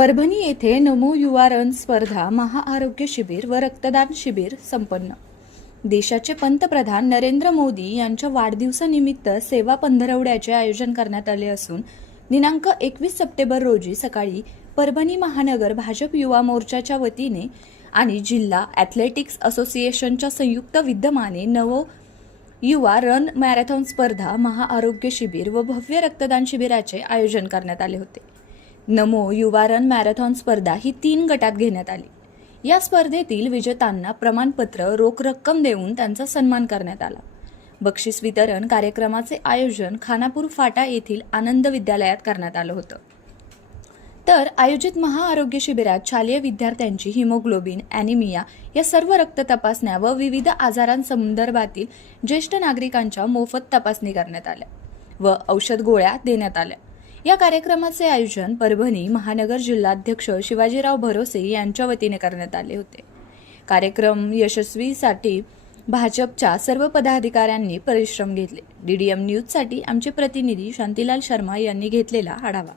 परभणी येथे नमो युवा रन स्पर्धा महाआरोग्य शिबिर व रक्तदान शिबिर संपन्न. देशाचे पंतप्रधान नरेंद्र मोदी यांच्या वाढदिवसानिमित्त सेवा पंधरवड्याचे आयोजन करण्यात आले असून दिनांक एकवीस सप्टेंबर रोजी सकाळी परभणी महानगर भाजप युवा मोर्चाच्या वतीने आणि जिल्हा ॲथलेटिक्स असोसिएशनच्या संयुक्त विद्यमाने नवो युवा रन मॅरेथॉन स्पर्धा महाआरोग्य शिबिर व भव्य रक्तदान शिबिराचे आयोजन करण्यात आले होते. नमो युवा रन मॅरेथॉन स्पर्धा ही तीन गटात घेण्यात आली. या स्पर्धेतील विजेत्यांना प्रमाणपत्र रोख रक्कम देऊन त्यांचा सन्मान करण्यात आला. बक्षीस वितरण कार्यक्रमाचे आयोजन खानापूर फाटा येथील आनंद विद्यालयात करण्यात आलं होतं. तर आयोजित महाआरोग्य शिबिरात शालेय विद्यार्थ्यांची हिमोग्लोबिन अॅनिमिया या सर्व रक्त तपासण्या व विविध आजारांसंदर्भातील ज्येष्ठ नागरिकांच्या मोफत तपासणी करण्यात आल्या व औषध गोळ्या देण्यात आल्या. या कार्यक्रमाचे आयोजन परभणी महानगर जिल्हाध्यक्ष शिवाजीराव भरोसे यांच्या वतीने करण्यात आले होते. कार्यक्रम यशस्वीसाठी भाजपच्या सर्व पदाधिकाऱ्यांनी परिश्रम घेतले. डीडीएम न्यूजसाठी आमचे प्रतिनिधी शांतीलाल शर्मा यांनी घेतलेला आढावा.